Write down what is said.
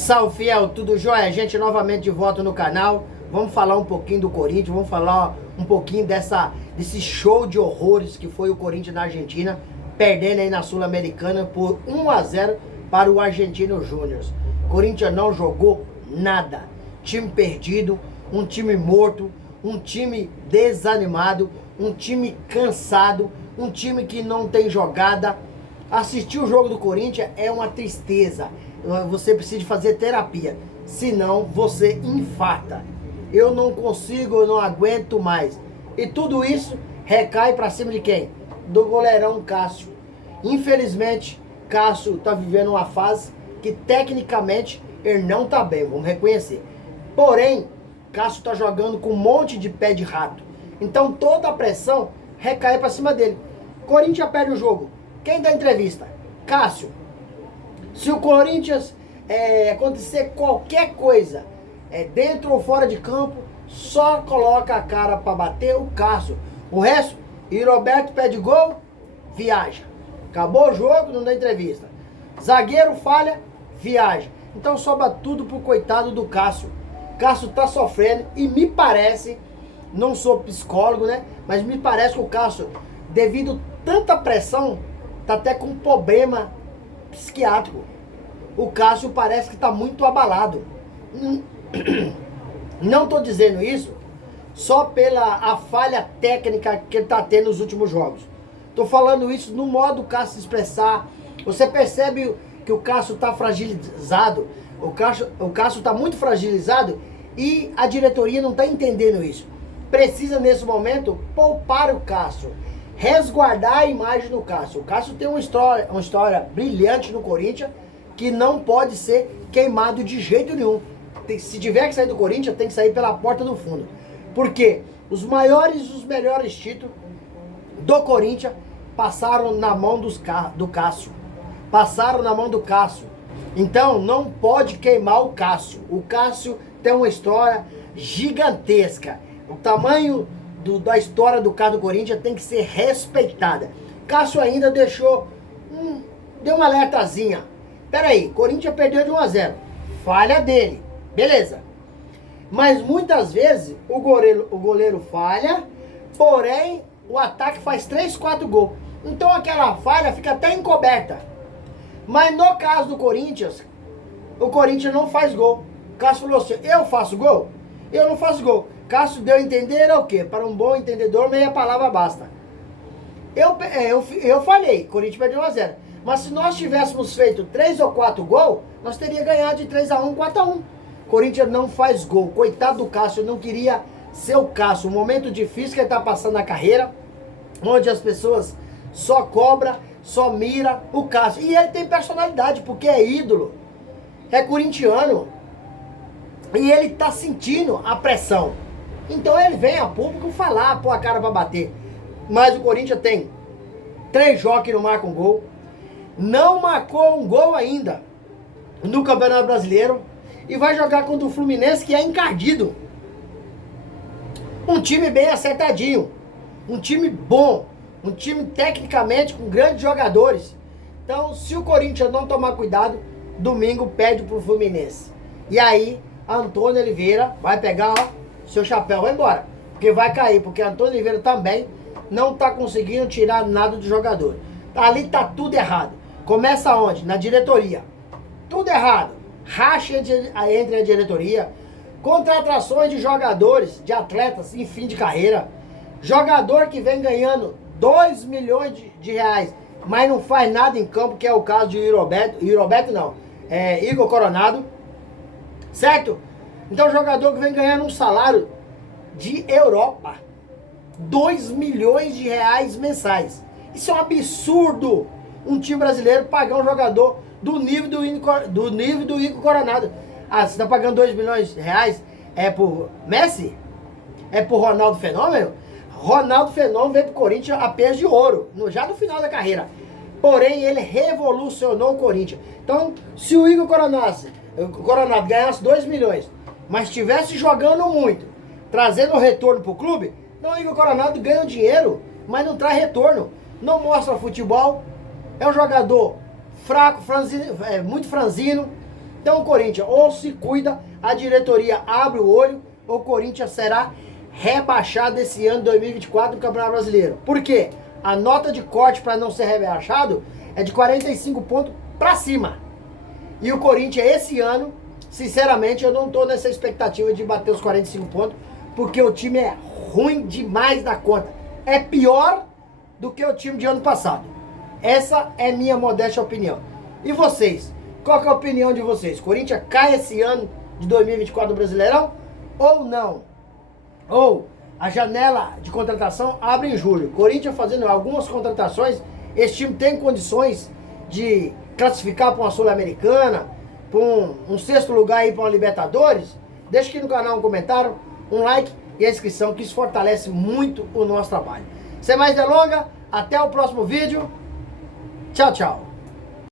Salve, fiel, tudo jóia? Gente, novamente de volta no canal. Vamos falar um pouquinho do Corinthians, vamos falar um pouquinho desse show de horrores que foi o Corinthians na Argentina, perdendo aí na Sul-Americana por 1-0 para o Argentino Júnior. Corinthians não jogou nada, time perdido, um time morto, um time desanimado, um time cansado, um time que não tem jogada. Assistir o jogo do Corinthians é uma tristeza. Você precisa fazer terapia, senão você infarta. Eu não consigo, eu não aguento mais. E tudo isso recai para cima de quem? Do goleirão Cássio. Infelizmente, Cássio está vivendo uma fase que tecnicamente ele não está bem, vamos reconhecer. Porém, Cássio está jogando com um monte de pé de rato. Então toda a pressão recai para cima dele. Corinthians perde o jogo. Quem dá entrevista? Cássio. Se o Corinthians acontecer qualquer coisa, dentro ou fora de campo, só coloca a cara para bater o Cássio. O resto, e Roberto pede gol, viaja. Acabou o jogo, não dá entrevista. Zagueiro falha, viaja. Então sobra tudo pro coitado do Cássio. Cássio tá sofrendo e me parece, não sou psicólogo, né? Mas me parece que o Cássio, devido a tanta pressão, tá até com um problema psiquiátrico. O Cássio parece que tá muito abalado. Não tô dizendo isso só pela a falha técnica que ele tá tendo nos últimos jogos. Tô falando isso no modo do Cássio se expressar. Você percebe que o Cássio tá fragilizado. O Cássio tá muito fragilizado e a diretoria não tá entendendo isso. Precisa nesse momento poupar o Cássio, resguardar a imagem do Cássio. O Cássio tem uma história brilhante no Corinthians que não pode ser queimado de jeito nenhum. Se tiver que sair do Corinthians, tem que sair pela porta do fundo. Porque os maiores e os melhores títulos do Corinthians passaram na mão do Cássio. Passaram na mão do Cássio. Então não pode queimar o Cássio. O Cássio tem uma história gigantesca. O tamanho da história do Cássio do Corinthians tem que ser respeitada. Cássio ainda deu uma alertazinha. Peraí, Corinthians perdeu de 1-0. Falha dele. Beleza. Mas muitas vezes o goleiro falha, porém o ataque faz 3, 4 gols. Então aquela falha fica até encoberta. Mas no caso do Corinthians, o Corinthians não faz gol. Cássio falou assim, eu faço gol? Eu não faço gol. Cássio deu a entender o quê? Para um bom entendedor, meia palavra basta. Eu falei, Corinthians perdeu 1-0. Mas se nós tivéssemos feito 3 ou 4 gols, nós teríamos ganhado de 3-1, 4-1. Corinthians não faz gol. Coitado do Cássio, não queria ser o Cássio. Um momento difícil que ele está passando na carreira, onde as pessoas só cobram, só mira o Cássio. E ele tem personalidade, porque é ídolo, é corintiano. E ele tá sentindo a pressão. Então ele vem a público falar, pôr a cara pra bater. Mas o Corinthians tem 3 jogos que não marcam gol. Não marcou um gol ainda no Campeonato Brasileiro. E vai jogar contra o Fluminense, que é encardido. Um time bem acertadinho. Um time bom. Um time tecnicamente com grandes jogadores. Então, se o Corinthians não tomar cuidado, domingo perde pro Fluminense. E aí, Antônio Oliveira vai pegar, ó, seu chapéu, vai embora. Porque vai cair, porque Antônio Oliveira também não tá conseguindo tirar nada do jogador. Ali tá tudo errado. Começa onde? Na diretoria. Tudo errado. Racha entre a diretoria. Contratações de jogadores, de atletas em fim de carreira. Jogador que vem ganhando 2 milhões de reais, mas não faz nada em campo, que é o caso de Igor Coronado. Certo? Então jogador que vem ganhando um salário de Europa. 2 milhões de reais mensais. Isso é um absurdo. Um time brasileiro pagar um jogador do nível do Igor Coronado. Ah, você tá pagando 2 milhões de reais? É por Messi? É por Ronaldo Fenômeno? Ronaldo Fenômeno veio pro Corinthians a peso de ouro, já no final da carreira. Porém, ele revolucionou o Corinthians. Então, se o Igor Coronado ganhasse 2 milhões, mas estivesse jogando muito, trazendo retorno pro clube, não, o Igor Coronado ganha dinheiro, mas não traz retorno. Não mostra futebol. É um jogador fraco, muito franzino, Então o Corinthians ou se cuida, a diretoria abre o olho, ou o Corinthians será rebaixado esse ano 2024 no Campeonato Brasileiro. Por quê? A nota de corte para não ser rebaixado é de 45 pontos para cima. E o Corinthians esse ano, sinceramente, eu não estou nessa expectativa de bater os 45 pontos, porque o time é ruim demais da conta. É pior do que o time de ano passado. Essa é minha modesta opinião. E vocês? Qual que é a opinião de vocês? Corinthians cai esse ano de 2024 no Brasileirão ou não? Ou a janela de contratação abre em julho. Corinthians fazendo algumas contratações, esse time tem condições de classificar para uma Sul-Americana, para um sexto lugar aí para uma Libertadores? Deixa aqui no canal um comentário, um like e a inscrição, que isso fortalece muito o nosso trabalho. Sem mais delongas, até o próximo vídeo. Tchau, tchau.